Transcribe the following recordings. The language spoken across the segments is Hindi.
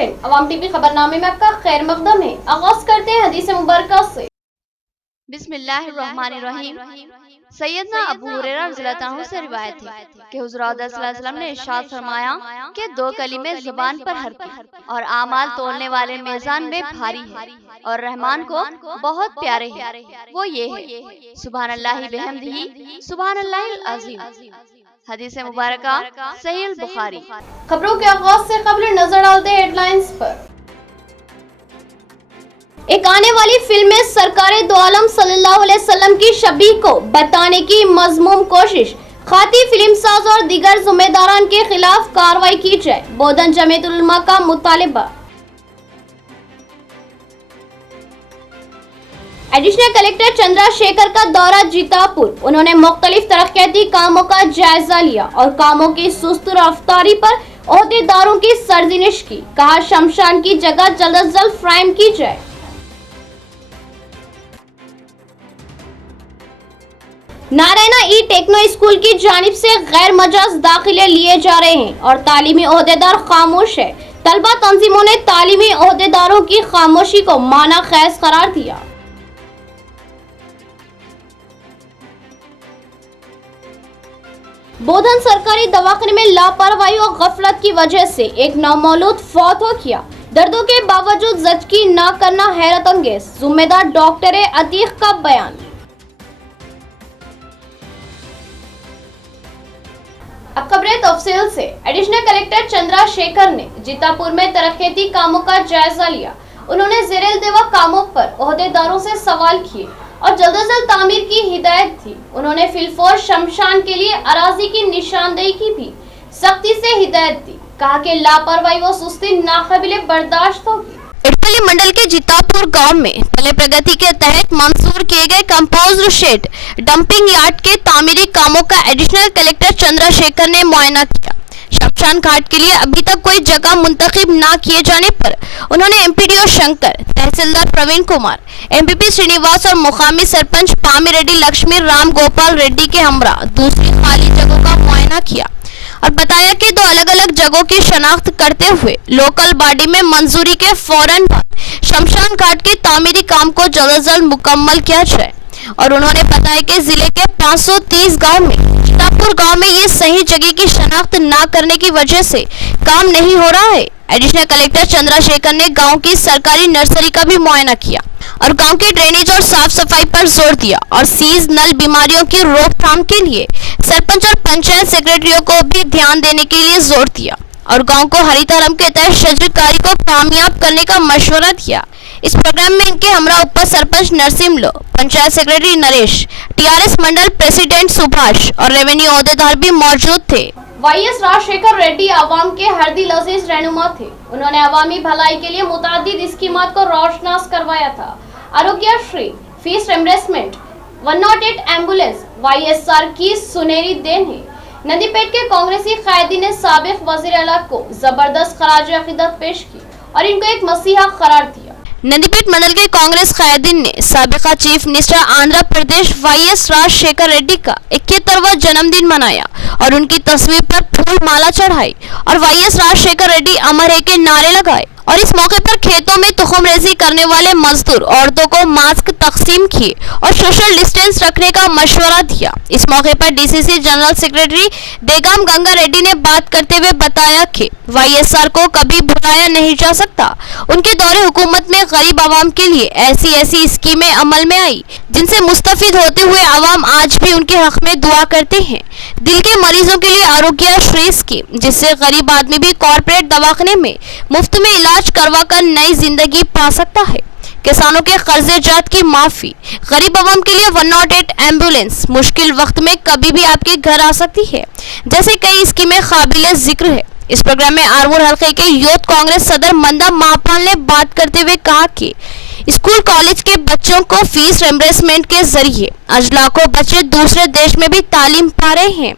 हुसैन। अवाम टीवी खबरनामे में आपका खैर मकदम है। आगाज करते हैं हदीस मुबारका से। बिस्मिल्लाहिर्रहमानिर्रहीम। सैयदना अबू हुरैरा रज़ियल्लाहु अन्हु से रिवायत है कि हुज़ूर सल्लल्लाहु अलैहि वसल्लम ने इरशाद फरमाया कि दो कलिमे ज़ुबान पर हल्के और आमाल तोड़ने वाले मीज़ान में भारी है और रहमान को बहुत प्यारे हैं। वो ये है सुभान अल्लाहि बिहम्दिही सुभान अल्लाहिल अज़ीम। हदीस मुबारका सहीह अल बुखारी। खबरों के आगाज से कबल नजर डालते हैं हेडलाइंस पर। एक आने वाली फिल्म में सरकारे दो आलम सल्लल्लाहु अलैहि वसल्लम की शबीह को बताने की मज़मूम कोशिश। खाती फिल्म साज और दीगर जिम्मेदारान के खिलाफ कार्रवाई की जाए, बोधन जमीयतुल उलमा का मुतालिबा। एडिशनल कलेक्टर चंद्रशेखर का दौरा जीतापुर। उन्होंने मुख्तलिफ तरक्याती कामों का जायजा लिया और कामों की सुस्त रफ्तारी पर ओहदेदारों की सरजनिश की। कहा शमशान की जगह जल्द अज जल्द फ्राइम की जाए। नारायणा ई टेक्नो स्कूल की जानिब से गैर मजाज दाखिले लिए जा रहे हैं और तालीमी ओहदेदार खामोश है। तलबा तंजीमों ने तालीमी ओहदेदारों की खामोशी को माना खैज करार दिया। बोधन सरकारी दवाखाने में लापरवाही और गफलत की वजह से एक नवमौलूद फौत हो गया। दर्दों के बावजूद जच्ची न करना हैरत अंगेज, जिम्मेदार डॉक्टर अतीक का बयान। अब खबरें तफसील से। एडिशनल कलेक्टर चंद्रशेखर ने जीतापुर में तरक्याती कामों का जायजा लिया। उन्होंने ज़ेरे देवा कामों पर ओहदेदारों से सवाल किए और जल्द अज जल्द तामीर की हिदायत दी। उन्होंने फिलफौर शमशान के लिए अराजी की निशानदेही की भी सख्ती से हिदायत दी। कहा कि लापरवाही व सुस्ती नाकाबिले बर्दाश्त होगी। इटपल्ली मंडल के जीतापुर गांव में पहले प्रगति के तहत मंजूर किए गए कंपोज्ड शेड डंपिंग यार्ड के तामीरी कामों का एडिशनल कलेक्टर चंद्रशेखर ने मुआयना किया। शमशान घाट के लिए अभी तक कोई जगह मुंतखब न किए जाने पर उन्होंने एमपीडीओ शंकर, तहसीलदार प्रवीण कुमार, एमपीपी श्रीनिवास और मुकामी सरपंच पामी रेड्डी लक्ष्मी राम गोपाल रेड्डी के हमरा दूसरी खाली जगहों का मुआयना किया और बताया कि दो अलग अलग जगहों की शनाख्त करते हुए लोकल बॉडी में मंजूरी के फौरन बाद शमशान घाट के तामीरी काम को जल्द अज जल्द मुकम्मल किया जाए। और उन्होंने बताया कि जिले के 530 गांव में जीतापुर गांव में ये सही जगह की शनाख्त न करने की वजह से काम नहीं हो रहा है। एडिशनल कलेक्टर चंद्रशेखर ने गांव की सरकारी नर्सरी का भी मुआयना किया और गांव के ड्रेनेज और साफ सफाई पर जोर दिया और सीजनल बीमारियों की रोकथाम के लिए सरपंच और पंचायत सेक्रेटरियों को भी ध्यान देने के लिए जोर दिया और गांव को हरित हरम के तहत शजरकारी को कामयाब करने का मशवरा दिया। इस प्रोग्राम में इनके हमरा उप सरपंच नरसिमलो, पंचायत सेक्रेटरी नरेश, टीआरएस मंडल प्रेसिडेंट सुभाष और रेवेन्यू ओहदेदार भी मौजूद थे। वाईएस राजशेखर रेड्डी आवाम के हरदिल अजीज रहनुमा थे। उन्होंने अवामी भलाई के लिए मुतादिद स्कीमात को रोशनास करवाया था। Aarogyasri, fees reimbursement, 108 ambulance YSR की सुनहरी देन है। नंदीपेट के कांग्रेसी कायदी ने साबिक वजीर आला को जबरदस्त खराज अकीदत पेश की और इनको एक मसीहा करार दिया। नंदीपेट मंडल के कांग्रेस कायदीन ने साबिका chief minister Andhra Pradesh YS Rajshekhar Reddy का 71वां जन्मदिन मनाया और उनकी तस्वीर पर फूल माला चढ़ाई और वाईएस राजशेखर रेड्डी अमर है के नारे लगाए और इस मौके पर खेतों में तुखम रेजी करने वाले मजदूर औरतों को मास्क तकसीम किए और सोशल डिस्टेंस रखने का मशवरा दिया। इस मौके पर DCC general secretary Degam Ganga Reddy ने बात करते हुए बताया कि वाईएसआर को कभी भुलाया नहीं जा सकता। उनके दौरे हुकूमत में गरीब आवाम के लिए ऐसी स्कीमें अमल में आई जिनसे मुस्तफिद होते हुए आवाम आज भी उनके हक में दुआ करते हैं। दिल के मरीजों के लिए आरोग्यश्री स्कीम, जिससे गरीब आदमी भी कॉर्पोरेट दवाखाने में मुफ्त में इलाज करवा कर नई जिंदगी पा सकता है। किसानों के कर्जे जात की माफी, गरीब आवाम के लिए 108 एम्बुलेंस मुश्किल वक्त में कभी भी आपके घर आ सकती है, जैसे कई स्कीमें काबिले जिक्र है। इस प्रोग्राम में आरमूर हल्के के यूथ कांग्रेस सदर मंदा महापाल ने बात करते हुए कहा कि स्कूल कॉलेज के बच्चों को फीस रिम्बर्समेंट के जरिए आज लाखों बच्चे दूसरे देश में भी तालीम पा रहे हैं।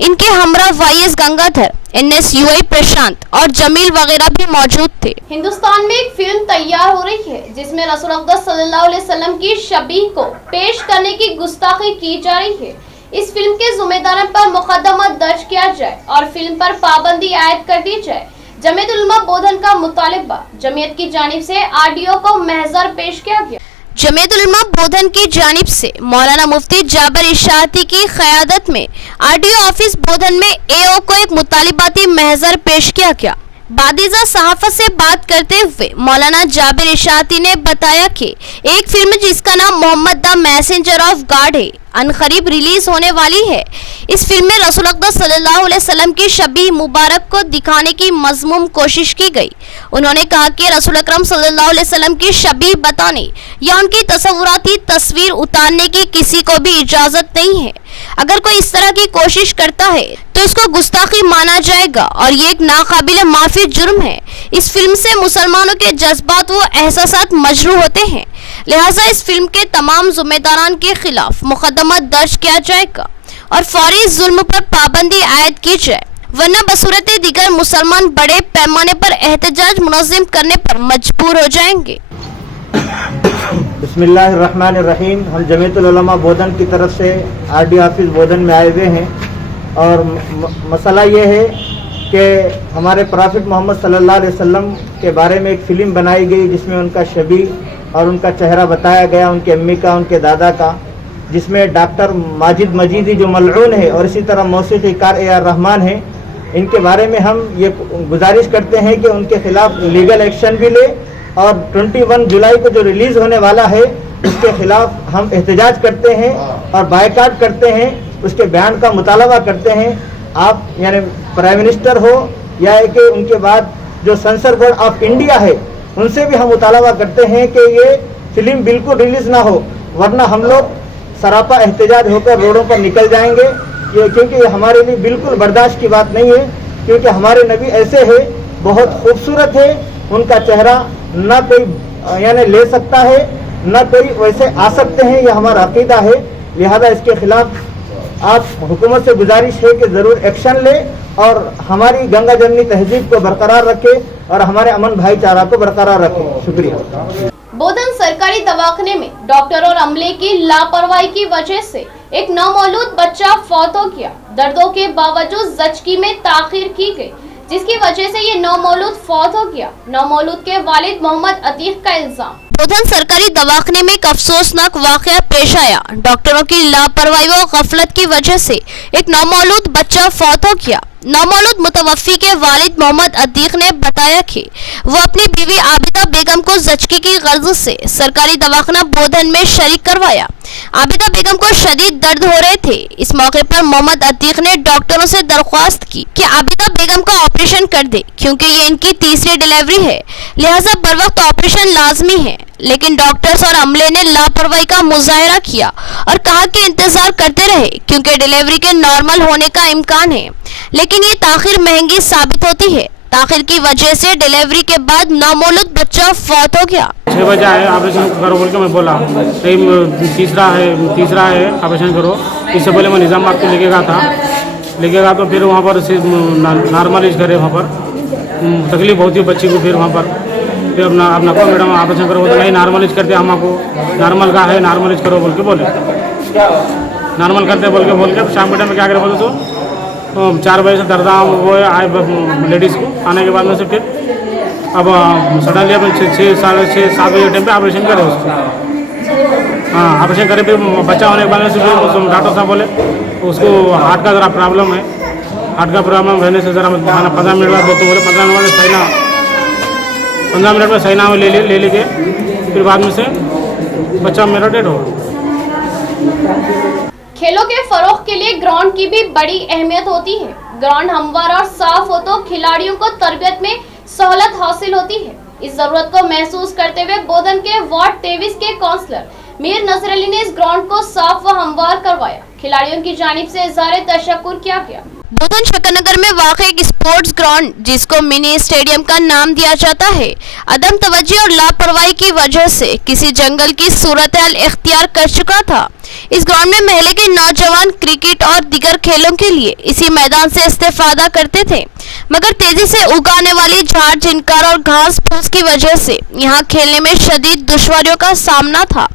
इनके हमरा वाईएस गंगाधर, NSUI प्रशांत और जमील वगैरह भी मौजूद थे। हिंदुस्तान में एक फिल्म तैयार हो रही है जिसमें रसूल अक़दस सल्लल्लाहु अलैहि वसल्लम की शबीह को पेश करने की गुस्ताखी की जा रही है। इस फिल्म के जिम्मेदारों पर मुकदमा दर्ज किया जाए और फिल्म पर पाबंदी आयद कर दी जाए। जमीयत उलमा बोधन का मुतालिबा, जमीयत की जानिब से आरडीओ को महजर पेश किया गया। जमीयत उलमा बोधन की जानिब से मौलाना मुफ्ती जाबर इशाती की क़यादत में आरडीओ ऑफिस बोधन में एओ को एक मुतालिबाती महजर पेश किया गया। बादीजा सहाफ़त से बात करते हुए मौलाना जाबिर इशाती ने बताया कि एक फिल्म जिसका नाम Mohammad the messenger of God है अनकरीब रिलीज होने वाली है। इस फिल्म में रसूल अकबर सल्लल्लाहु अलैहि वसल्लम की शबीह मुबारक को दिखाने की मज़मूम कोशिश की गई। उन्होंने कहा कि रसूल अकरम सल्लल्लाहु अलैहि वसल्लम की शबीह बताने या उनकी तसव्वुराती तस्वीर उतारने की किसी को भी इजाज़त नहीं है। अगर कोई इस तरह की कोशिश करता है तो इसको गुस्ताखी माना जाएगा और ये एक नाकाबिल माफ़ी जुर्म है। इस फिल्म से मुसलमानों के जज्बात व एहसासात मजरूह होते हैं, लिहाजा इस फिल्म के तमाम जिम्मेदारान के खिलाफ मुकदमा दर्ज किया जाएगा और फौरी जुल्म पर पाबंदी आयद की जाए, वरना बसूरत दीगर मुसलमान बड़े पैमाने पर एहतजाज मुनज़्ज़म करने पर मजबूर हो जाएंगे। बिस्मिल्लाहिर्रहमानिर्रहीम। हम जमीयत उलमा बोधन की तरफ से आरडी ऑफिस बोधन में आए हुए हैं और मसला ये है कि हमारे प्रॉफिट मोहम्मद सल्लल्लाहु अलैहि वसल्लम के बारे में एक फ़िल्म बनाई गई जिसमें उनका शबीह और उनका चेहरा बताया गया, उनके अम्मी का, उनके दादा का, जिसमें डॉक्टर माजिद मजीदी जो मलऊन है और इसी तरह मौसीक़ीकार ए आर रहमान है, इनके बारे में हम ये गुजारिश करते हैं कि उनके खिलाफ लीगल एक्शन भी ले और 21 जुलाई को जो रिलीज़ होने वाला है उसके खिलाफ हम एहतजाज करते हैं और बायकाट करते हैं, उसके बयान का मुतालबा करते हैं। आप यानी प्राइम मिनिस्टर हो या कि उनके बाद जो सेंसर बोर्ड ऑफ इंडिया है उनसे भी हम मुतालबा करते हैं कि ये फिल्म बिल्कुल रिलीज़ ना हो, वरना हम लोग सरापा एहतजाज होकर रोडों पर निकल जाएंगे। ये क्योंकि ये हमारे लिए बिल्कुल बर्दाश्त की बात नहीं है, क्योंकि हमारे नबी ऐसे है, बहुत खूबसूरत है, उनका चेहरा ना कोई यानी ले सकता है, ना कोई वैसे आ सकते हैं, यह हमारा अकीदा है। लिहाजा इसके खिलाफ आप हुकूमत से गुजारिश है कि ज़रूर एक्शन ले और हमारी गंगा जमनी तहजीब को बरकरार रखे और हमारे अमन भाईचारा को बरकरार रखे। शुक्रिया। बोधन सरकारी दवाखाने में डॉक्टर और अमले की लापरवाही की वजह से एक नवमौलूद बच्चा फौत हो गया। दर्दों के बावजूद ज़च्ची में ताखीर की गई, जिसकी वजह से ये नवमौलूद फौत हो गया। नवमौलूद के वालिद मोहम्मद अतीक का इल्जाम। बोधन सरकारी दवाखाने में एक अफसोसनाक वाकया पेश आया। डॉक्टरों की लापरवाही व गफलत की वजह से एक नवमौलूद बच्चा फौत हो गया। नवमौलूद मुतवफ़ी के वालिद मोहम्मद अतीक ने बताया कि वो अपनी बीवी आबिदा बेगम को ज़च्ची की गर्ज से सरकारी दवाखाना बोधन में शरीक करवाया। आबिदा बेगम को शदीद दर्द हो रहे थे। इस मौके पर मोहम्मद अतीक ने डॉक्टरों से दरख्वास्त की कि आबिदा बेगम का ऑपरेशन कर दे, क्योंकि ये इनकी तीसरी डिलीवरी है, लिहाजा बर वक्त ऑपरेशन लाजमी है। लेकिन डॉक्टर्स और अमले ने लापरवाही का मुजाहरा किया और कहा कि इंतजार करते रहे, क्योंकि डिलीवरी के नॉर्मल होने का इम्कान है, लेकिन ये ताखिर महंगी साबित होती है। ताखिर की वजह से डिलीवरी के बाद नवमौलूद बच्चा फौत हो गया। 6 बजे आए, ऑपरेशन करो बोल के मैं बोला, तीसरा है ऑपरेशन करो। इससे पहले मैं निज़ामाबाद को लेके गया तो फिर वहाँ पर नॉर्मलाइज करे, वहाँ पर तकलीफ होती है बच्ची को। फिर वहाँ पर फिर अपना को मैडम ऑपरेशन करो तो नहीं नॉर्मलाइज करते, हमको नॉर्मल का है नॉर्मलाइज करो बोल के बोले, नॉर्मल करते बोल के शाम के टाइम में क्या करे बोले तो 4 बजे से दर्द वो आए लेडीज़ को। आने के बाद में से फिर अब सडनली अब 6, साढ़े 6, 7 बजे टाइम पे ऑपरेशन करे उसको। हाँ, ऑपरेशन करे फिर बच्चा होने के बाद में से फिर डॉक्टर साहब बोले उसको हार्ट का ज़रा प्रॉब्लम है। हार्ट का प्रॉब्लम रहने से ज़रा 15 मिनट बाद तो बोले 15 मिनट में सही नाम ले लेके फिर बाद में से बच्चा मेरा डेड हो। खेलों के फरोग के लिए ग्राउंड की भी बड़ी अहमियत होती है। ग्राउंड हमवार और साफ हो तो खिलाड़ियों को तरबियत में सहूलत हासिल होती है। इस जरूरत को महसूस करते हुए बोधन के वार्ड 23 के काउंसलर मीर नजर अली ने इस ग्राउंड को साफ व हमवार करवाया। खिलाड़ियों की जानिब से इज़हार तशक्कुर किया गया। बोधन शकरनगर में वाक़ एक स्पोर्ट्स ग्राउंड, जिसको मिनी स्टेडियम का नाम दिया जाता है, अदम तवज्जो और लापरवाही की वजह से किसी जंगल की सूरत हाल इख्तियार कर चुका था। इस ग्राउंड में महल्ले के नौजवान क्रिकेट और दीगर खेलों के लिए इसी मैदान से इस्तेफादा करते थे, मगर तेजी से उगाने वाली झाड़ झिनकार और घास फूस की वजह से यहाँ खेलने में शदीद दुश्वारियों का सामना था।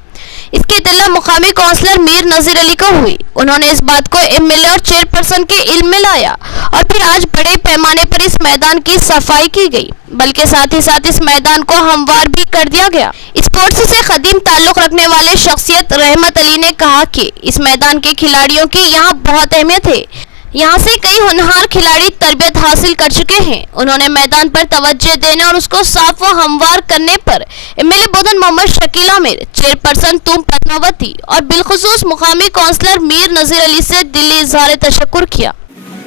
इसकी इत्तला मुकामी काउंसलर मीर नजीर अली को हुई। उन्होंने इस बात को एमएलए और चेयरपर्सन के इल्म में लाया और फिर आज बड़े पैमाने पर इस मैदान की सफाई की गई, बल्कि साथ ही साथ इस मैदान को हमवार भी कर दिया गया। स्पोर्ट्स से कदीम ताल्लुक रखने वाले शख्सियत रहमत अली ने कहा कि इस मैदान के खिलाड़ियों की यहाँ बहुत अहमियत है। यहाँ से कई होनहार खिलाड़ी तरबियत हासिल कर चुके हैं। उन्होंने मैदान पर तवज्जो देने और उसको साफ व हमवार करने पर एमएलए बोधन मोहम्मद शकील आमिर, चेयरपर्सन तुम पद्मावती और बिलखुसूस मुकामी काउंसलर मीर नजीर अली से दिली इजहार तशक्कुर किया।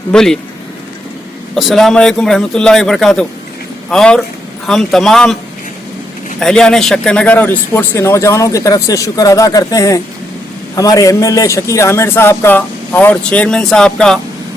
बोलिए। अस्सलाम वालेकुम रहमतुल्लाहि व बरकातुहू। और हम तमाम अहलियान शक्करनगर और स्पोर्ट्स के नौजवानों की तरफ से शुक्र अदा करते हैं हमारे एमएलए शकील आमिर साहब का और चेयरमैन साहब का,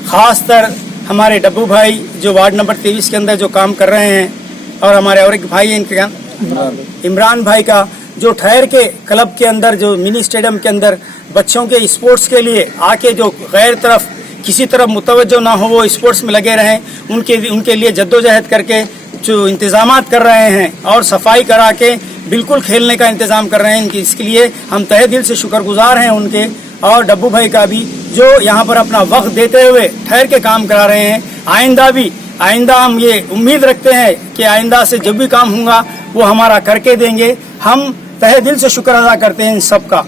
ख़ासतर हमारे डब्बू भाई जो वार्ड नंबर 23 के अंदर जो काम कर रहे हैं, और हमारे और एक भाई इनके इमरान भाई का जो ठहर के क्लब के अंदर जो मिनी स्टेडियम के अंदर बच्चों के स्पोर्ट्स के लिए आके जो गैर तरफ किसी तरफ मुतवज्जो ना हो वो स्पोर्ट्स में लगे रहें, उनके लिए जद्दोजहद करके जो इंतजामात कर रहे हैं और सफाई करा के बिल्कुल खेलने का इंतज़ाम कर रहे हैं। इसके लिए हम तहे दिल से शुक्रगुजार हैं उनके, और डब्बू भाई का भी जो यहाँ पर अपना वक्त देते हुए ठहर के काम करा रहे हैं। आइंदा हम ये उम्मीद रखते हैं कि आइंदा से जब भी काम होगा वो हमारा करके देंगे। हम तहे दिल से शुक्र अदा करते हैं इन सब का।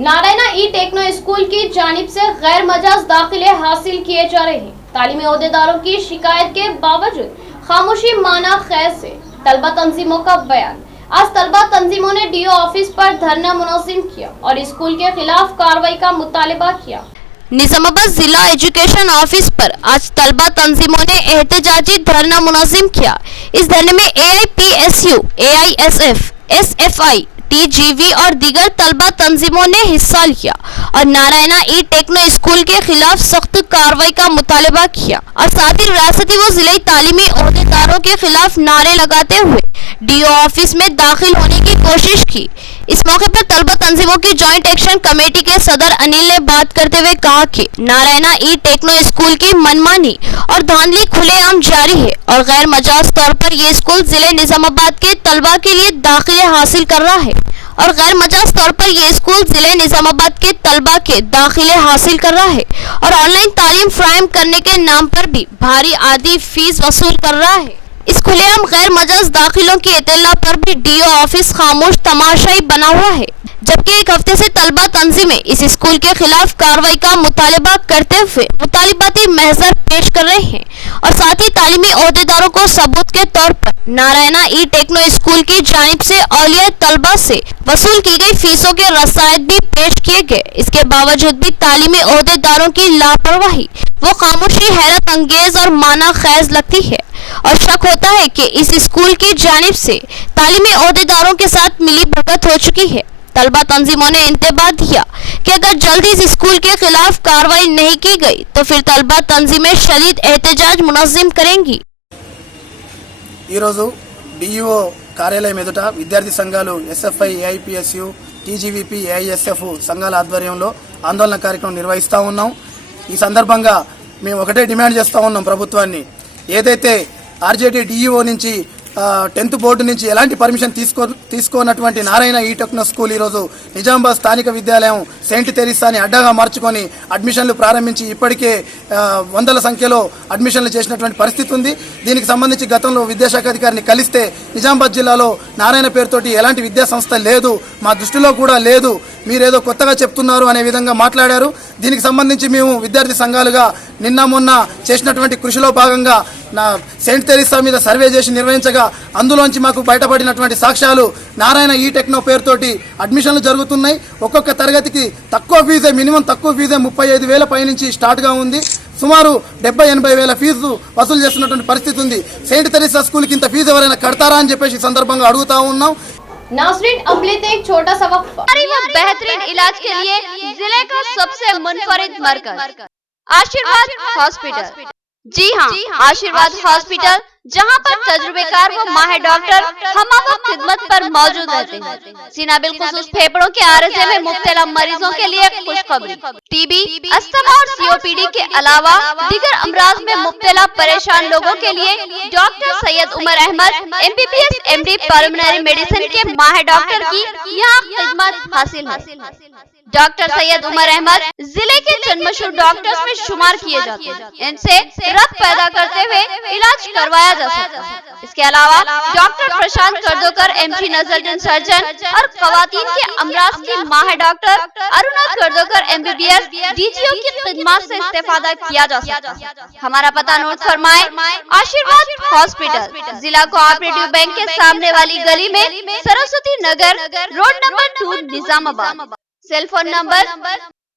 नारायणा ई टेक्नो स्कूल की जानिब से गैर मजाज दाखिले हासिल किए जा रहे हैं। तालीमी ओहदेदारों की शिकायत के बावजूद खामोशी माना खैर से तलबा तंजीमों का बयान। आज तलबा तंजीमों ने डीओ ऑफिस पर धरना मुनज़्ज़म किया और स्कूल के खिलाफ कार्रवाई का मुतालिबा किया। निजामाबाद जिला एजुकेशन ऑफिस पर आज तलबा तंजीमों ने एहतजाजी धरना मुनज़्ज़म किया। इस धरने में AIPSU, AISF, SFI, TGV और दीगर तलबा तंजीमों ने हिस्सा लिया और नारायणा ई टेक्नो स्कूल के खिलाफ सख्त कार्रवाई का मुतालिबा किया और साथ ही रियासती व जिले तालीमी ओहदेदारों के खिलाफ नारे लगाते हुए डीओ ऑफिस में दाखिल होने की कोशिश की। इस मौके पर तलबा तंजीमों की जॉइंट एक्शन कमेटी के सदर अनिल ने बात करते हुए कहा कि नारायणा ई टेक्नो स्कूल की मनमानी और धांधली खुलेआम जारी है और गैर मजाज तौर पर ये स्कूल जिले निजामाबाद के तलबा के लिए दाखिले हासिल कर रहा है और गैर मजाज तौर पर ये स्कूल जिले निजामाबाद के तलबा के दाखिले हासिल कर रहा है और ऑनलाइन तालीम फ्राहम करने के नाम पर भी भारी आधी फीस वसूल कर रहा है। इस खुलेआम गैर मजाज दाखिलों की इत्तला पर भी डीओ ऑफिस खामोश तमाशाई बना हुआ है, जबकि एक हफ्ते से तलबा तंजीमें इस स्कूल के खिलाफ कार्रवाई का मुतालिबा करते हुए मुतालिबाती महजर पेश कर रहे हैं और साथ ही तालीमी ओहदेदारों को सबूत के तौर पर नारायणा ई टेक्नो स्कूल की जानिब से औलिया तलबा से वसूल की गई फीसों के रसायद भी पेश किए गए। इसके बावजूद भी तालीमी ओहदेदारों की लापरवाही वो खामोशी हैरत अंगेज और माना खैज लगती है और शक होता है कि इस स्कूल की जानिब से तालीमी ओहदेदारों के साथ मिली भगत हो चुकी है। तलबा तंजीमों ने इंतबाह दिया कि अगर जल्दी इस स्कूल के खिलाफ कार्रवाई नहीं की गई तो फिर तलबा तंजीमें शदीद एहतजाज मुनज़्ज़म करेंगी। डीईओ కార్యాలయం ఎదుట విద్యార్థి సంఘాలు SFI, AIPSU, TGVP, AISF సంఘాల ఆధ్వర్యంలో ఆందోళన కార్యక్రమం నిర్వహిస్తూ ఉన్నాం। ఈ సందర్భంగా మేము ఒకటే డిమాండ్ చేస్తూ ఉన్నాం ప్రభుత్వాన్ని, ఏదైతే RJT DEO నుంచి 10th బోర్డు నుంచి ఎలాంటి పర్మిషన్ తీసుకోనటువంటి నారాయణ ఈ టెక్నో స్కూల్ ఈరోజు నిజామాబాద్ స్థానిక విద్యాలయం సెయింట్ తెరీసాని అడ్డాగా మార్చుకొని అడ్మిషన్లు ప్రారంభించి ఇప్పటికే వందల సంఖ్యలో అడ్మిషన్లు చేసినటువంటి పరిస్థితి ఉంది। దీనికి సంబంధించి గతంలో విద్యాశాఖ అధికారిని కలిస్తే నిజామాబాద్ జిల్లాలో నారాయణ పేరుతోటి ఎలాంటి విద్యా సంస్థ లేదు, మా దృష్టిలో కూడా లేదు, మీరేదో కొత్తగా చెప్తున్నారు అనే విధంగా మాట్లాడారు। దీనికి సంబంధించి మేము విద్యార్థి సంఘాలుగా నిన్న మొన్న చేసినటువంటి కృషిలో భాగంగా సెయింట్ తెరీసా మీద సర్వే చేసి నిర్వహించగా అందులోంచి మాకు బయటపడినటువంటి సాక్ష్యాలు నారాయణ ఈ టెక్నో పేరుతోటి అడ్మిషన్లు జరుగుతున్నాయి। ఒక్కొక్క తరగతికి తక్కువ ఫీజే, మినిమం తక్కువ ఫీజే 35,000 పైనుంచి స్టార్ట్గా ఉంది। సుమారు 70-80 వేల ఫీజు వసూలు చేస్తున్నటువంటి పరిస్థితి ఉంది। సెయింట్ తెరీసా స్కూల్కి ఇంత ఫీజు ఎవరైనా కడతారా అని చెప్పేసి సందర్భంగా అడుగుతా ఉన్నాం। नाज़रीन, अब लेते हैं एक छोटा सा वक्फा। बेहतरीन इलाज के लिए जिले का सबसे मुनफरिद मरकज आशीर्वाद हॉस्पिटल। जी हाँ, आशीर्वाद हॉस्पिटल जहां पर तजुर्बेकार व माहिर डॉक्टर हमावक्त खिदमत पर मौजूद रहते हैं। सीना बिलखुसूस फेफड़ों के आरजे में मुब्तला मरीजों के लिए खुशखबरी, टीबी, अस्थमा और सीओपीडी के अलावा दीगर अमराज में मुब्तला परेशान लोगों के लिए doctor Syed Umar Ahmed MBBS MD pulmonary medicine के माहिर डॉक्टर की यहाँ खिदमत हासिल है। डॉक्टर सैयद उमर अहमद जिले के चंद डॉक्टर्स में शुमार किए जाते हैं। इनसे रक्त पैदा करते हुए इलाज करवाया जा सकता है। इसके अलावा डॉक्टर प्रशांत कर्दोकर MG नजरजन सर्जन और खवातीन के अमराज की माहिर डॉक्टर अरुणा कर्दोकर MBBS DGO की खिदमत से इस्तेफादा किया जा सकता है। हमारा पता नोट फरमाए, आशीर्वाद हॉस्पिटल, जिला कोऑपरेटिव बैंक के सामने वाली गली में, Saraswati Nagar, road number 2, Nizamabad. Cell phone number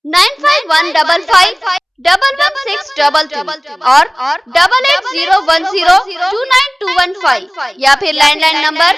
9515511622 और 8801029215 या फिर लैंडलाइन नंबर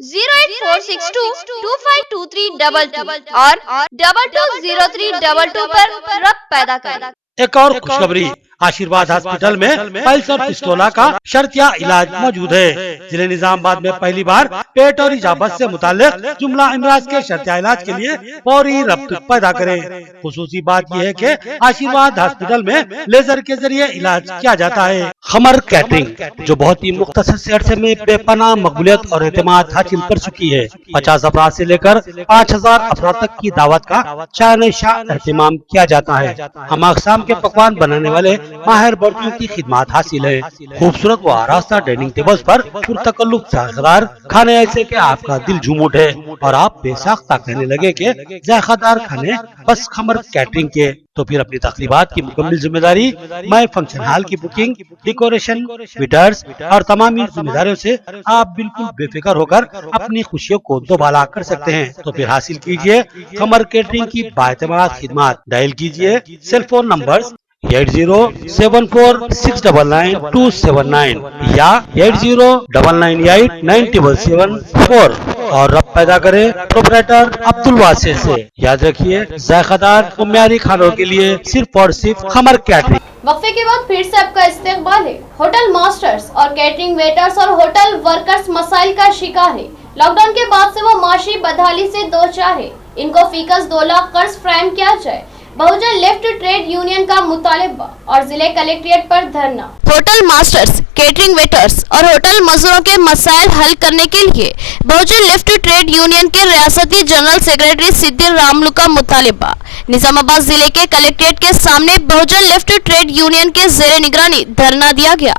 08462252322 और 220322 पर रक्त पैदा करें। एक और खुशखबरी, आशीर्वाद हॉस्पिटल में पल्स और पिस्टोला का शर्तिया इलाज मौजूद है। जिले निजामाबाद में पहली बार पेट और इजाबत से मुताल्लिक जुमला इमराज के शर्तिया इलाज के लिए फौरी रब्त पैदा करें। खुसूसी बात यह है कि आशीर्वाद हॉस्पिटल में लेजर के जरिए इलाज किया जाता है। खमर कैटरिंग, जो बहुत ही मुख्तसर से अरसे में बेपनाह मकबूलियत और एतमाद हासिल कर चुकी है। 50 अफराद से लेकर 5000 अफराद तक की दावत का शान शाह एहतमाम किया जाता है। हम अक़साम के पकवान बनाने वाले माहिर बर्तियों की खिदमत हासिल है। खूबसूरत व आरास्ता डाइनिंग टेबल्स पर पुरतकल्लुफ़ जायकेदार खाने ऐसे के आपका दिल झूम उठे और आप बेसाख्ता कहने लगे कि जायकेदार खाने बस खमर कैटरिंग के। तो फिर अपनी तकरीबात की मुकम्मल जिम्मेदारी मैं फंक्शन हॉल की बुकिंग, डेकोरेशन, वेटर्स और तमाम जिम्मेदारियों से आप बिल्कुल बेफिक्र होकर अपनी खुशियों को दोबाला कर सकते हैं। तो फिर हासिल कीजिए खमर कैटरिंग की बाएतमाद खिदमत। डायल कीजिए सेल फोन नंबर 8074699279 या 8099897774 और रब्त पैदा करें प्रोपराइटर अब्दुल वासे से। याद रखिए, जायकेदार और म्यारी खानों के लिए सिर्फ और सिर्फ खमर कैटरिंग। वक्फे के बाद फिर से आपका इस्तेकबाल है। होटल मास्टर्स और कैटरिंग वेटर्स और होटल वर्कर्स मसाइल का शिकार है। लॉकडाउन के बाद से वो माशी बदहाली से दो चार है। इनको फीकस 2 लाख कर्ज फ्राहम किया जाए। बहुजन लेफ्ट ट्रेड यूनियन का मुतालिबा और जिले कलेक्ट्रेट पर धरना। होटल मास्टर्स, कैटरिंग वेटर्स और होटल मजदूरों के मसाइल हल करने के लिए बहुजन लेफ्ट ट्रेड यूनियन के रियासती जनरल सेक्रेटरी सिद्दीर रामलू का मुतालिबा। निजामाबाद जिले के कलेक्ट्रेट के सामने बहुजन लेफ्ट ट्रेड यूनियन के जेर निगरानी धरना दिया गया।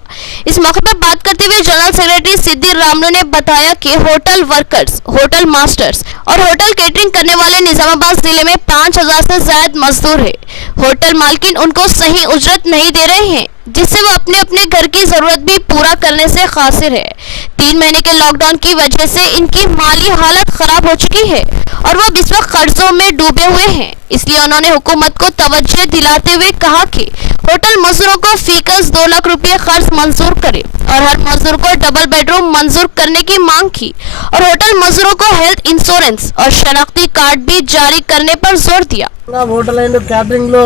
इस मौके पर बात करते हुए जनरल सेक्रेटरी सिद्दीर रामलू ने बताया कि होटल वर्कर्स, होटल मास्टर्स और होटल कैटरिंग करने वाले निजामाबाद जिले में 5000 से ज्यादा मजदूर है। होटल मालकिन उनको सही उजरत नहीं दे रहे हैं, जिससे वो अपने अपने घर की जरूरत भी पूरा करने से कासिर है। 3 महीने के लॉकडाउन की वजह से इनकी माली हालत खराब हो चुकी है और वो इस वक्त कर्जों में डूबे हुए हैं। इसलिए उन्होंने हुकूमत को तवज्जो दिलाते हुए कहा कि होटल मजदूरों को फीकस 2 लाख रुपए कर्ज मंजूर करे और हर मजदूर को डबल बेडरूम मंजूर करने की मांग की और होटल मजदूरों को हेल्थ इंश्योरेंस और शनाख्ती कार्ड भी जारी करने पर जोर दिया। హోటల్ అండ్ క్యాటరింగ్ లో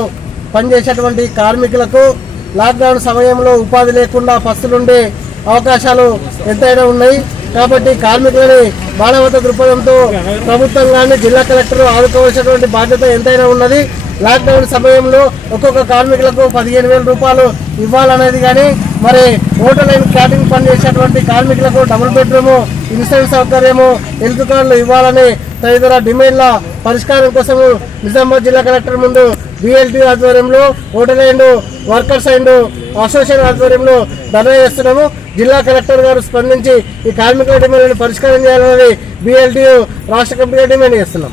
పనిచేసేటువంటి కార్మికులకు లాక్డౌన్ సమయంలో ఉపాధి లేకుండా పస్తులుండే అవకాశాలు ఎంతైనా ఉన్నాయి కాబట్టి కార్మికులని మానవతా దృక్పథంతో ప్రభుత్వం కానీ జిల్లా కలెక్టర్ ఆదుకోవాల్సినటువంటి బాధ్యత ఎంతైనా ఉన్నది। లాక్డౌన్ సమయంలో ఒక్కొక్క కార్మికులకు 15,000 రూపాయలు ఇవ్వాలనేది కానీ మరి హోటల్ అండ్ క్యాటరింగ్ పనిచేసేటువంటి కార్మికులకు డబుల్ బెడ్రూమ్, ఇన్సూరెన్స్ సౌకర్యము, హెల్త్ కార్డులు ఇవ్వాలని తదితర డిమాండ్ల పరిష్కారం కోసం నిజామాబాద్ జిల్లా కలెక్టర్ ముందు BLT ఆధ్వర్యంలో hotel and workers and association ఆధ్వర్యంలో ధర్నా చేస్తున్నాము। జిల్లా కలెక్టర్ గారు స్పందించి ఈ కార్మికుల డిమాండ్లను పరిష్కారం చేయాలని BLT రాష్ట్ర కమిటీగా డిమాండ్ చేస్తున్నాం।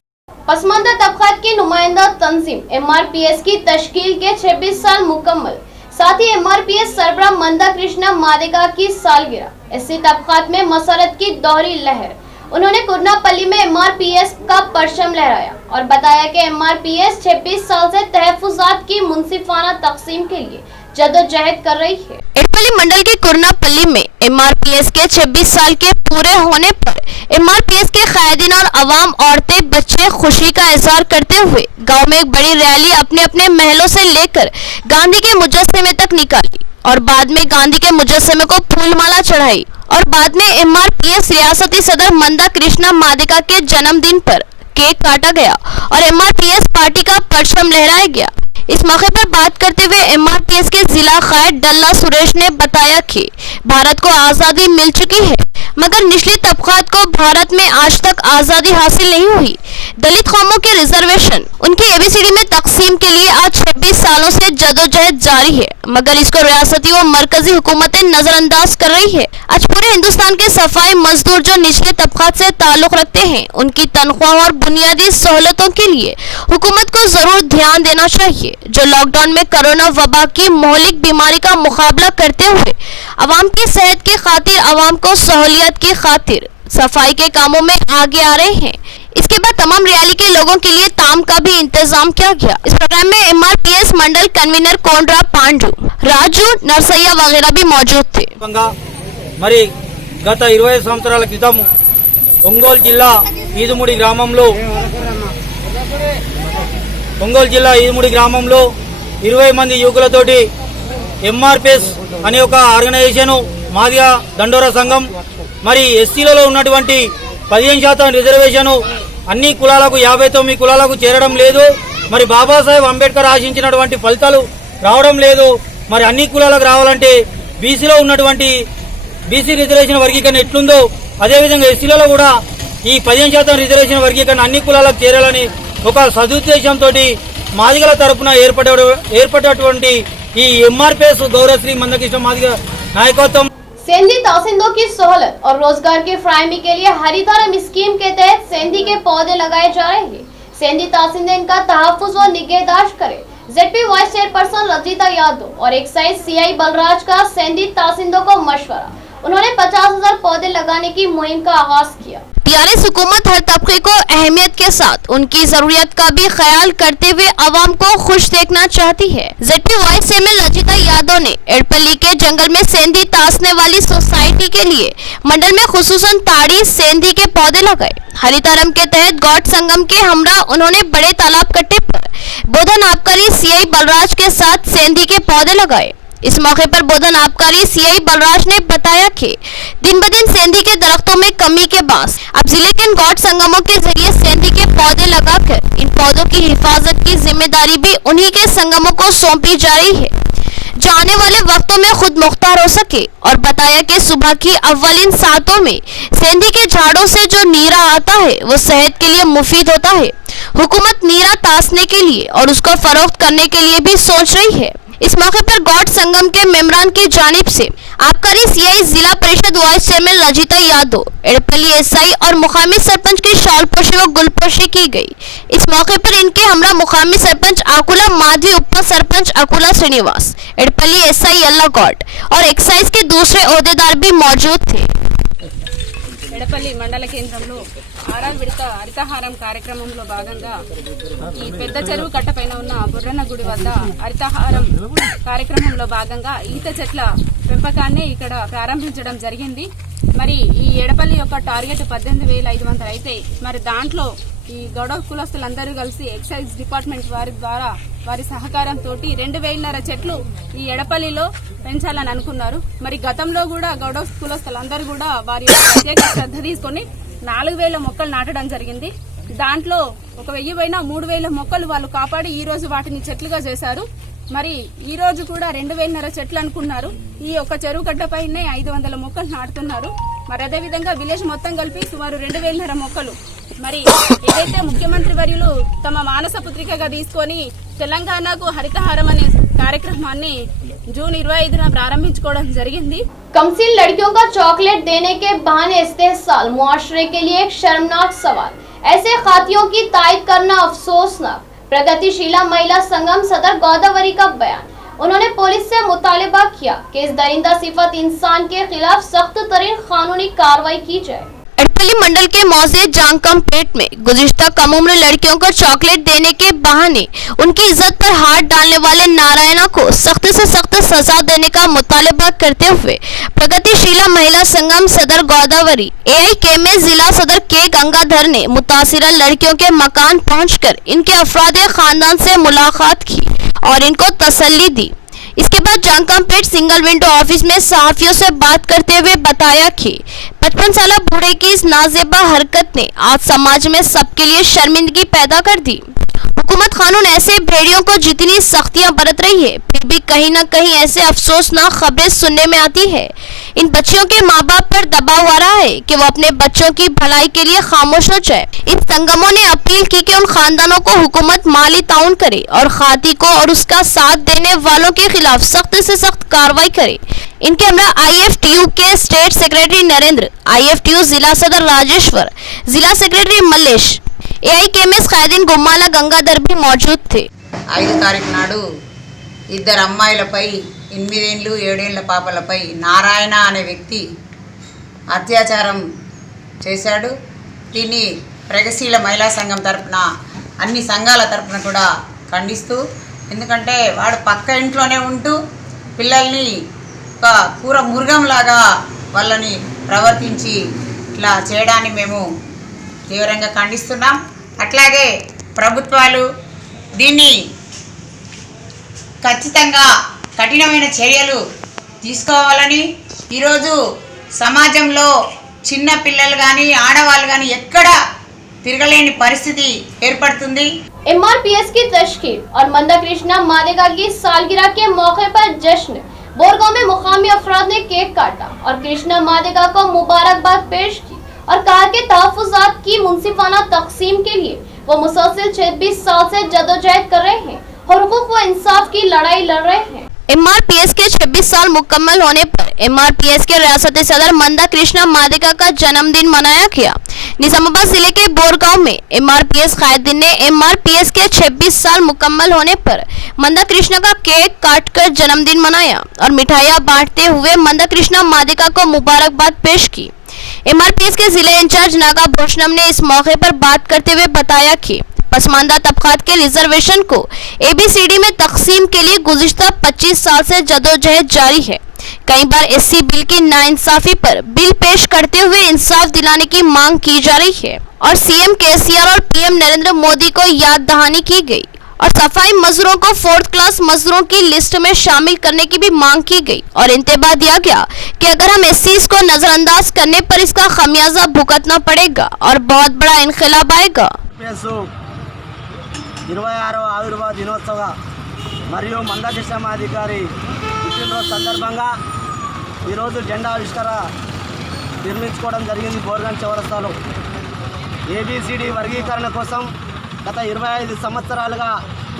पसमानदा तबकात की नुमाइंदा तंजीम MRPS की तश्कील के 26 साल मुकम्मल। साथ ही MRPS सरबराह मंदा कृष्णा मादेगा की सालगिरह। SC तबकात में मसरत की दोहरी लहर। उन्होंने कुरनापल्ली में MRPS का परचम लहराया और बताया कि MRPS 26 साल से तहफुजात की मुंसिफाना तकसीम के लिए जदोजहद कर रही है। एडपल्ली मंडल के कुरनापल्ली में MRPS के 26 साल के पूरे होने पर MRPS के कायदीन और अवाम, औरतें, बच्चे खुशी का इजहार करते हुए गांव में एक बड़ी रैली अपने अपने महलों से लेकर गांधी के मुजस्समे तक निकाली और बाद में गांधी के मुजस्समे को फूलमाला चढ़ाई और बाद में MRPS रियासती सदर मंदा कृष्णा मादिका के जन्मदिन पर केक काटा गया और MRPS पार्टी का परचम लहराया गया। इस मौके पर बात करते हुए MRPS के जिला कायद डल्ला सुरेश ने बताया कि भारत को आजादी मिल चुकी है, मगर निचली तबकात को भारत में आज तक आजादी हासिल नहीं हुई। दलित कौमों के रिजर्वेशन उनके ABCD में तकसीम के लिए आज 26 सालों से जदोजहद जारी है, मगर इसको रियासती व मरकजी हुकूमतें नजरअंदाज कर रही है। आज पूरे हिंदुस्तान के सफाई मजदूर जो निचले तबकात से ताल्लुक रखते हैं, उनकी तनख्वाह और बुनियादी सहूलतों के लिए हुकूमत को जरूर ध्यान देना चाहिए। जो लॉकडाउन में कोरोना वबा की मोहलिक बीमारी का मुकाबला करते हुए अवाम की सेहत की खातिर, अवाम को सहूलियत की खातिर सफाई के कामों में आगे आ रहे हैं। इसके बाद तमाम रैली के लोगों के लिए ताम का भी इंतजाम किया गया। इस प्रोग्राम में MRPS मंडल कन्वीनर कोंड्रा पांडू, राजू नरसయ్య वगैरह भी मौजूद थे। మరి గత 20 సంవత్సరాల క్రితం ఒంగోలు జిల్లా ఈదుముడి గ్రామంలో 20 మంది యువకులతోటి MRPS అనే ఒక ఆర్గనైజేషన్ మాదిగా దండోరా సంఘం మరి ఎస్సీలలో ఉన్నటువంటి 15% రిజర్వేషన్ అన్ని కులాలకు 59 కులాలకు చేరడం లేదు। మరి బాబాసాహెబ్ అంబేద్కర్ ఆశించినటువంటి ఫలితాలు రావడం లేదు। మరి అన్ని కులాలకు రావాలంటే బీసీలో ఉన్నటువంటి బీసీ రిజర్వేషన్ వర్గీకరణ ఎట్లుందో అదే విధంగా ఎస్సీలలో కూడా ఈ 15% రిజర్వేషన్ వర్గీకరణ అన్ని కులాలకు చేరాలని ఒక సదుద్దేశంతో మాదిగల తరపున ఏర్పడేటువంటి ఈ MRPS గౌరవశ్రీ మందకృష్ణ మాదిగ నాయకత్వం सेंधी तासिंदों की सहूलत और रोजगार की फ्राहमी के लिए हरितरम स्कीम के तहत सेंधी के पौधे लगाए जा रहे हैं। सेंधी तासिंदे इनका तहफ्फुज व निगहदाश्त करे। ZP vice chairperson Rajitha Yadav और एक्साइज CI बलराज का सेंधी तासिंदों को मशवरा। उन्होंने 50,000 पौधे लगाने की मुहिम का आगाज किया। TRS हुकूमत हर तबके को अहमियत के साथ उनकी जरूरियत का भी ख्याल करते हुए आवाम को खुश देखना चाहती है। ZP vice chairman Rajitha Yadav ने एड़पल्ली के जंगल में सेंधी तासने वाली सोसाइटी के लिए मंडल में खुसूसन ताड़ी सेंधी के पौधे लगाए। हरितरम के तहत गौड संगम के हमरा उन्होंने बड़े तालाब कट्टे पर बोधन आबकारी CI बलराज के साथ सेंधी के पौधे लगाए। इस मौके पर बोधन आबकारी CI बलराज ने बताया कि दिन ब दिन सेंधी के दरख्तों में कमी के बास अब जिले के गौड संगमों के जरिए सेंधी के पौधे लगाकर इन पौधों की हिफाजत की जिम्मेदारी भी उन्हीं के संगमों को सौंपी जा रही है, जो आने वाले वक्तों में खुद मुख्तार हो सके। और बताया कि सुबह की अव्वलिन सातों में सेंधी के झाड़ों से जो नीरा आता है वो सेहत के लिए मुफीद होता है। हुकूमत नीरा तासने के लिए और उसको फरोख्त करने के लिए भी सोच रही है। इस मौके पर गौड संगम के मेम्बरान की जानिब से आबकारी CI जिला परिषद vice chairman Rajitha Yadav, Edapalli SI और मुकामी सरपंच की शॉल पोशी व गुलपोशी की गई। इस मौके पर इनके हमरा मुकामी सरपंच आकुला माधवी, उप सरपंच अकुला श्रीनिवास, एड़पल्ली SI अल्लाह गौड और एक्साइज के दूसरे ओहदेदार भी मौजूद थे। ఎడపల్లి మండల కేంద్రంలో 6వ విడత హరితహారం కార్యక్రమంలో భాగంగా ఈ పెద్ద చెరువు కట్టపైన ఉన్న బుర్రన్న గుడి వద్ద హరితహారం కార్యక్రమంలో భాగంగా ఈత చెట్ల పెంపకాన్ని ఇక్కడ ప్రారంభించడం జరిగింది। మరి ఈ ఎడపల్లి యొక్క టార్గెట్ 18,500 అయితే మరి దాంట్లో ఈ గౌడ కులస్తులందరూ కలిసి ఎక్సైజ్ డిపార్ట్మెంట్ వారి ద్వారా వారి సహకారంతో 2,500 చెట్లు ఈ ఎడపల్లిలో పెంచాలని అనుకున్నారు। మరి గతంలో కూడా గౌడ కులస్తులందరూ కూడా వారి ప్రత్యేక శ్రద్ధ తీసుకొని 4,000 మొక్కలు నాటడం జరిగింది। దాంట్లో 1,000 పైన 3,000 మొక్కలు వాళ్ళు కాపాడి ఈ రోజు వాటిని చెట్లుగా చేశారు। మరి ఈ రోజు కూడా 2,500 చెట్లు అనుకున్నారు, ఈ ఒక్క చెరువు గడ్డపైనే 500 మొక్కలు నాటుతున్నారు। మరి అదే విధంగా విలేజ్ మొత్తం కలిపి సుమారు 2,500 మొక్కలు మరి ఏదైతే ముఖ్యమంత్రి వర్యులు తమ మానస పుత్రికగా తీసుకొని తెలంగాణకు హరితహారం అనే కార్యక్రమాన్ని జూన్ 25న ప్రారంభించుకోవడం జరిగింది। कमसीन लड़कियों का चॉकलेट देने के बहाने इस्तेहसाल मुआशरे के लिए एक शर्मनाक सवाल। ऐसे खातियों की तायद करना अफसोसनाक। प्रगतिशीला महिला संगम सदर गोदावरी का बयान। उन्होंने पुलिस से मुतालिबा किया कि इस दरिंदा सिफत इंसान के खिलाफ सख्त तरीन कानूनी कार्रवाई की जाए। एड़पल्ली मंडल के मौजे जांगकम पेट में गुज़िश्ता कम उम्र लड़कियों को चॉकलेट देने के बहाने उनकी इज्जत पर हाथ डालने वाले नारायणा को सख्त से सख्त सजा देने का मुतालिबा करते हुए प्रगतिशीला महिला संगम सदर गोदावरी AIK में जिला सदर के गंगाधर ने मुतासिरा लड़कियों के मकान पहुंचकर इनके अफराद खानदान से मुलाकात की और इनको तसल्ली दी। इसके बाद जांकामपेट सिंगल विंडो ऑफिस में सहाफियों से बात करते हुए बताया कि 55 साल बूढ़े की इस नाजेबा हरकत ने आज समाज में सबके लिए शर्मिंदगी पैदा कर दी। हुकूमत कानून ऐसे भेड़ियों को जितनी सख्तियां बरत रही है, फिर भी कहीं न कहीं ऐसे अफसोसनाक खबरें सुनने में आती है। इन बच्चियों के माँ बाप पर दबाव आ रहा है कि वो अपने बच्चों की भलाई के लिए खामोश हो जाए। इन संगमों ने अपील की कि उन खानदानों को हुकूमत माली ताउन करे और खाती को और उसका साथ देने वालों के खिलाफ सख्त से सख्त कार्रवाई करे। इनके हमरा IFTU के स्टेट सेक्रेटरी नरेंद्र, IFTU जिला सदर राजेश्वर, जिला सेक्रेटरी मल्लेश, AIKMS ఖైదీన్ గుమ్మాల గంగాధర్ भी मौजूद थे। 5 తారీఖు నాడు ఇద్దరు అమ్మాయిలపై 8 ఏళ్ళు 7 ఏళ్ల పాపలపై నారాయణ అనే వ్యక్తి అత్యాచారం చేశాడు। దీన్ని ప్రగతిశీల మహిళా సంఘం తరపున అన్ని సంఘాల తరపున కూడా ఖండిస్తూ, ఎందుకంటే వాడు పక్క ఇంట్లోనే ఉంటూ పిల్లల్ని ఒక కూర మృగంలాగా వాళ్ళని ప్రవర్తించి ఇట్లా చేయడాన్ని మేము తీవ్రంగా ఖండిస్తున్నాం। అట్లాగే ప్రభుత్వాలు దీన్ని ఖచ్చితంగా కఠినమైన చర్యలు తీసుకోవాలని, ఈరోజు సమాజంలో చిన్న పిల్లలు కానీ ఆడవాళ్ళు కానీ ఎక్కడ తిరగలేని పరిస్థితి ఏర్పడుతుంది। MRPS की तशकील और मंदा कृष्णा मादेगा की सालगिरह के मौके पर जश्न बोरगांव में मुकामी अफराद ने केक काटा और कृष्णा मादेगा को मुबारकबाद पेश की और कहा कि तहफ़्फ़ुज़ात की मुंसिफाना तकसीम के लिए वो मुसलसल 26 साल से जदोजहद कर रहे हैं और हुकूक व इंसाफ की लड़ाई लड़ रहे हैं। MRPS के 26 साल मुकम्मल होने पर MRPS के रियासती सदर मंदा कृष्णा मादेगा का जन्मदिन मनाया गया। निजामाबाद जिले के बोरगांव में MRPS खैदीन ने MRPS के 26 साल मुकम्मल होने पर मंदा कृष्णा का केक काटकर जन्मदिन मनाया और मिठाइयां बांटते हुए मंदा कृष्णा मादेगा को मुबारकबाद पेश की। MRPS के जिले इंचार्ज नागा भूषणम ने इस मौके पर बात करते हुए बताया कि पसमानदा तबकात के रिजर्वेशन को ABCD में तकसीम के लिए गुज़िश्ता 25 साल से जदोजहद जारी है। कई बार SC बिल की नाइंसाफी पर बिल पेश करते हुए इंसाफ दिलाने की मांग की जा रही है और CM KCR और PM नरेंद्र मोदी को याद दहानी की गई और सफाई मजदूरों को 4th क्लास मजदूरों की लिस्ट में शामिल करने की भी मांग की गई और इंतबाह दिया गया कि अगर हम SCs को नजरअंदाज करने पर इसका खमियाजा भुगतना पड़ेगा और बहुत बड़ा इनकलाब आएगा। 26వ ఆవిర్భావ దినోత్సవ మరియు మందా కృష్ణ మాదిగారి పుట్టినరోజు సందర్భంగా ఈరోజు జెండా ఆవిష్కరణ నిర్మించుకోవడం జరిగింది। బోర్గన్ చౌరస్తాలో ABCD వర్గీకరణ కోసం గత 25 సంవత్సరాలుగా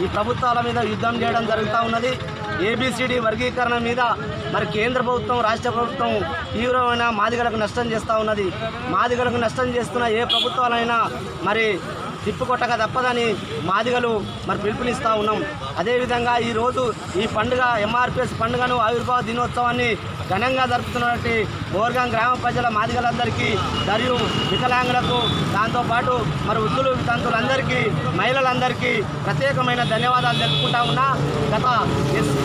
ఈ ప్రభుత్వాల మీద యుద్ధం చేయడం జరుగుతూ ఉన్నది। ABCD వర్గీకరణ మీద మరి కేంద్ర ప్రభుత్వం రాష్ట్ర ప్రభుత్వం తీవ్రమైన మాదిగలకు నష్టం చేస్తూ ఉన్నది। మాదిగలకు నష్టం చేస్తున్న ఏ ప్రభుత్వాలైనా మరి తిప్పుకొట్టక తప్పదని మాదిగలు మరి పిలుపునిస్తూ ఉన్నాం। అదేవిధంగా ఈరోజు ఈ పండుగ MRPS పండుగను ఆవిర్భావ దినోత్సవాన్ని ఘనంగా జరుపుతున్నటువంటి బోర్గాం గ్రామ ప్రజల మాదిగలందరికీ మరియు వికలాంగులకు దాంతోపాటు మరి వృద్ధులు వితంతులందరికీ మహిళలందరికీ ప్రత్యేకమైన ధన్యవాదాలు తెలుపుకుంటా ఉన్నా। గత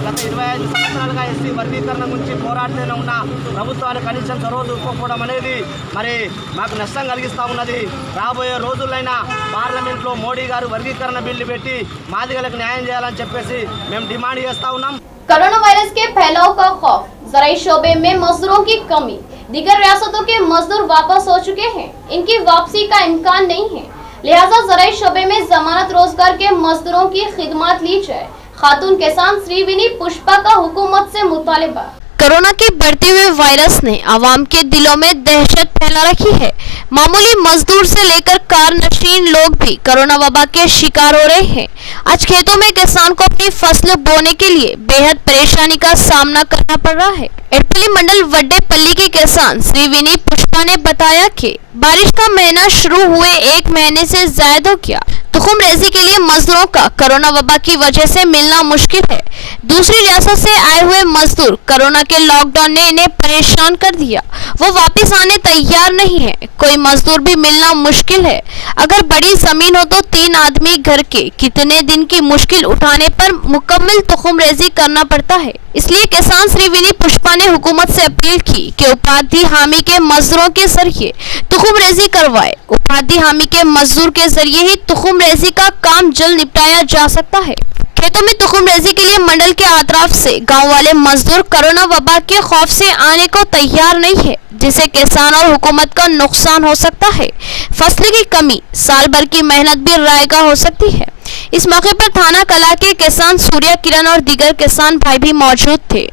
25 సంవత్సరాలుగా SC వర్గీకరణ గురించి పోరాడుతూనే ఉన్న ప్రభుత్వాలు కనీసం చొరవ చూపకపోవడం అనేది మరి మాకు నష్టం కలిగిస్తూ ఉన్నది। రాబోయే రోజులైనా పార్లమెంట్లో మోడీ గారు వర్గీకరణ బిల్లు పెట్టి మాదిగలకు న్యాయం చేయాలని చెప్పేసి మేము డిమాండ్ చేస్తా ఉన్నాం। कोरोना वायरस के फैलाव का खौफ, ज़राई शोबे में मजदूरों की कमी, दीगर रियासतों के मजदूर वापस हो चुके हैं, इनकी वापसी का इम्कान नहीं है, लिहाजा ज़राई शोबे में जमानत रोजगार के मजदूरों की खिदमत ली जाए। खातून किसान श्रीविनी पुष्पा का हुकूमत से मुतालिबा। कोरोना के बढ़ते हुए वायरस ने आवाम के दिलों में दहशत फैला रखी है। मामूली मजदूर से लेकर कारनशीन लोग भी कोरोना वबा के शिकार हो रहे हैं। आज खेतों में किसान को अपनी फसल बोने के लिए बेहद परेशानी का सामना करना पड़ रहा है। एडपल्ली मंडल वड्डेपल्ली के किसान श्रीविनी पुष्पा ने बताया कि बारिश का महीना शुरू हुए 1 महीने से ज्यादा हो गया। तुखुम रेजी के लिए मजदूरों का कोरोना वबा की वजह से मिलना मुश्किल है। दूसरी रियासत से आए हुए मजदूर कोरोना के लॉकडाउन ने इन्हें परेशान कर दिया, वो वापस आने तैयार नहीं है। कोई मजदूर भी मिलना मुश्किल है। अगर बड़ी जमीन हो तो 3 आदमी घर के कितने दिन की मुश्किल उठाने पर मुकम्मल तुखुम रेजी करना पड़ता है। इसलिए किसान श्रीविनी पुष्पा ने हुकूमत से अपील की कि उपाधि हामी के मजदूरों के जरिए तुखुम रेजी करवाए। उपाधि हामी के मजदूर के जरिए ही तुखुम रेजी का काम जल्द निपटाया जा सकता है। खेतों में तुखमरेजी के लिए मंडल के अतराफ से गांव वाले मजदूर कोरोना वबा के खौफ से आने को तैयार नहीं है, जिससे किसान और हुकूमत का नुकसान हो सकता है। फसल की कमी, साल भर की मेहनत भी रायगा हो सकती है। इस मौके पर थाना कला के किसान सूर्य किरण और दीगर किसान भाई भी मौजूद थे।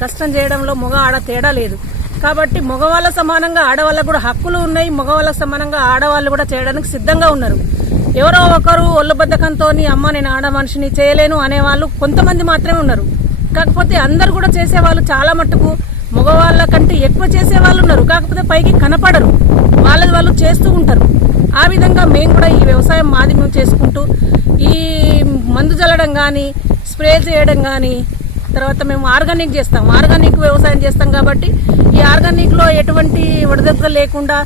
కష్టం చేయడంలో మగ ఆడ తేడా లేదు కాబట్టి మగవాళ్ళ సమానంగా ఆడవాళ్ళకు కూడా హక్కులు ఉన్నాయి, మగవాళ్ళకు సమానంగా ఆడవాళ్ళు కూడా చేయడానికి సిద్ధంగా ఉన్నారు. ఎవరో ఒకరు ఒళ్ళబద్ధకంతో అమ్మ నేను ఆడ మనిషిని చేయలేను అనేవాళ్ళు కొంతమంది మాత్రమే ఉన్నారు. కాకపోతే అందరు కూడా చేసేవాళ్ళు చాలా మట్టుకు మగవాళ్ళ కంటే ఎక్కువ చేసేవాళ్ళు ఉన్నారు. కాకపోతే పైకి కనపడరు, వాళ్ళది వాళ్ళు చేస్తూ ఉంటారు. ఆ విధంగా మేము కూడా ఈ వ్యవసాయం మాది మేము చేసుకుంటూ ఈ మందు చల్లడం కానీ స్ప్రే చేయడం కానీ తర్వాత మేము ఆర్గానిక్ చేస్తాం, ఆర్గానిక్ వ్యవసాయం చేస్తాం కాబట్టి ఈ ఆర్గానిక్ లో ఎటువంటి వడదెబ్బ లేకుండా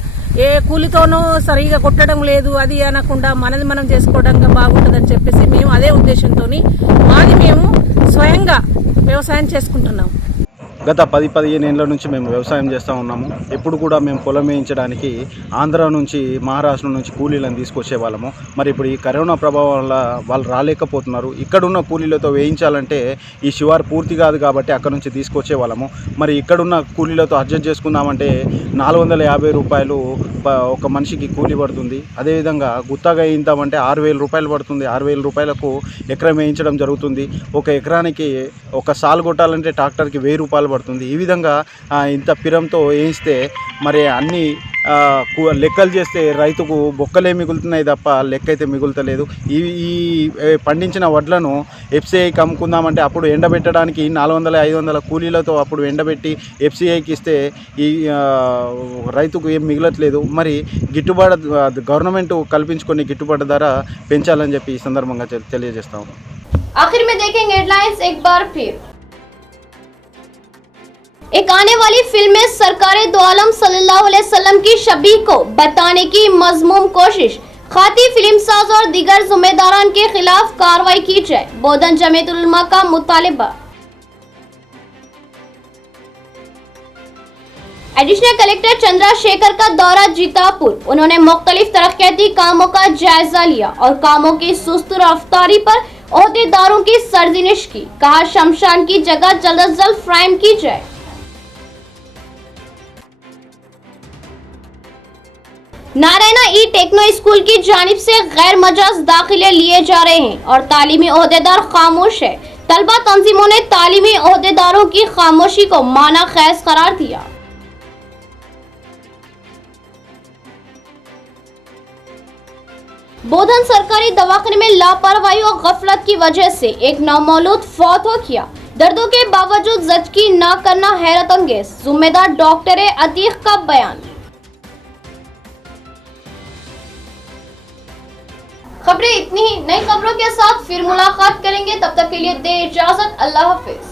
ఏ కూలితోనూ సరిగా కొట్టడం లేదు, అది అనకుండా మనది మనం చేసుకోవడంగా బాగుంటుందని చెప్పేసి మేము అదే ఉద్దేశంతో మాది మేము స్వయంగా వ్యవసాయం చేసుకుంటున్నాం. గత 10-15 ఏళ్ల నుంచి మేము వ్యవసాయం చేస్తూ ఉన్నాము. ఎప్పుడు కూడా మేము పొలం వేయించడానికి ఆంధ్ర నుంచి మహారాష్ట్ర నుంచి కూలీలను తీసుకొచ్చే వాళ్ళము. మరి ఇప్పుడు ఈ కరోనా ప్రభావం వల్ల వాళ్ళు రాలేకపోతున్నారు. ఇక్కడున్న కూలీలతో వేయించాలంటే ఈ శివారు పూర్తి కాదు కాబట్టి అక్కడ నుంచి తీసుకొచ్చే వాళ్ళము. మరి ఇక్కడున్న కూలీలతో అడ్జస్ట్ చేసుకుందామంటే 450 రూపాయలు ఒక మనిషికి కూలీ పడుతుంది. అదేవిధంగా గుత్తగా వేయించామంటే 6000 రూపాయలు పడుతుంది. 6000 రూపాయలకు ఎకరం వేయించడం జరుగుతుంది. ఒక ఎకరానికి ఒక సాలు కొట్టాలంటే ట్రాక్టర్కి 1000 రూపాయలు పడుతుంది. ఈ విధంగా ఇంత పిరంతో వేయిస్తే మరి అన్ని లెక్కలు చేస్తే రైతుకు బొక్కలే మిగులుతున్నాయి తప్ప లెక్క అయితే మిగులుతలేదు. ఈ పండించిన వడ్లను ఎఫ్సిఐకి అమ్ముకుందామంటే అప్పుడు ఎండబెట్టడానికి 400-500 కూలీలతో అప్పుడు ఎండబెట్టి ఎఫ్సిఐకి ఇస్తే ఈ రైతుకు ఏం మిగలట్లేదు. మరి గిట్టుబాటు గవర్నమెంట్ కల్పించుకొని గిట్టుబాటు ధర పెంచాలని చెప్పి ఈ సందర్భంగా తెలియజేస్తాం. आखिर में देखेंगे हेडलाइंस एक बार फिर। एक आने वाली फिल्म में सरकारे दो आलम सल्लल्लाहु अलैहि वसल्लम की शबीह को बताने की मजमूम कोशिश, खाती फिल्म साज और दीगर जिम्मेदारान के खिलाफ कार्रवाई की जाए, बोधन जमीयत उलमा का मुतालिबा। एडिशनल कलेक्टर चंद्रशेखर का दौरा जीतापुर, उन्होंने मुख्तलिफ तरक्याती कामों का जायजा लिया और कामों की सुस्त रफ्तारी पर ओहदेदारों की सरजनिश की, कहा शमशान की जगह जल्द अज जल्द फ्राइम की जाए। नारायणा ई टेक्नो स्कूल की जानिब से गैर मजाज दाखिले लिए जा रहे हैं और तालीमी ओहदेदार खामोश है। तलबा तंजीमों ने तालीमी ओहदेदारों की खामोशी को माना खैज करार दिया। बोधन सरकारी दवाखाने में लापरवाही और गफलत की वजह से एक नवमौलूद फौत हो गया। दर्दों के बावजूद जचकी न करना हैरत अंगेज, जिम्मेदार डॉक्टर अतीक का बयान। खबरें इतनी ही, नई खबरों के साथ फिर मुलाकात करेंगे, तब तक के लिए दे इजाजत, अल्लाह हाफिज।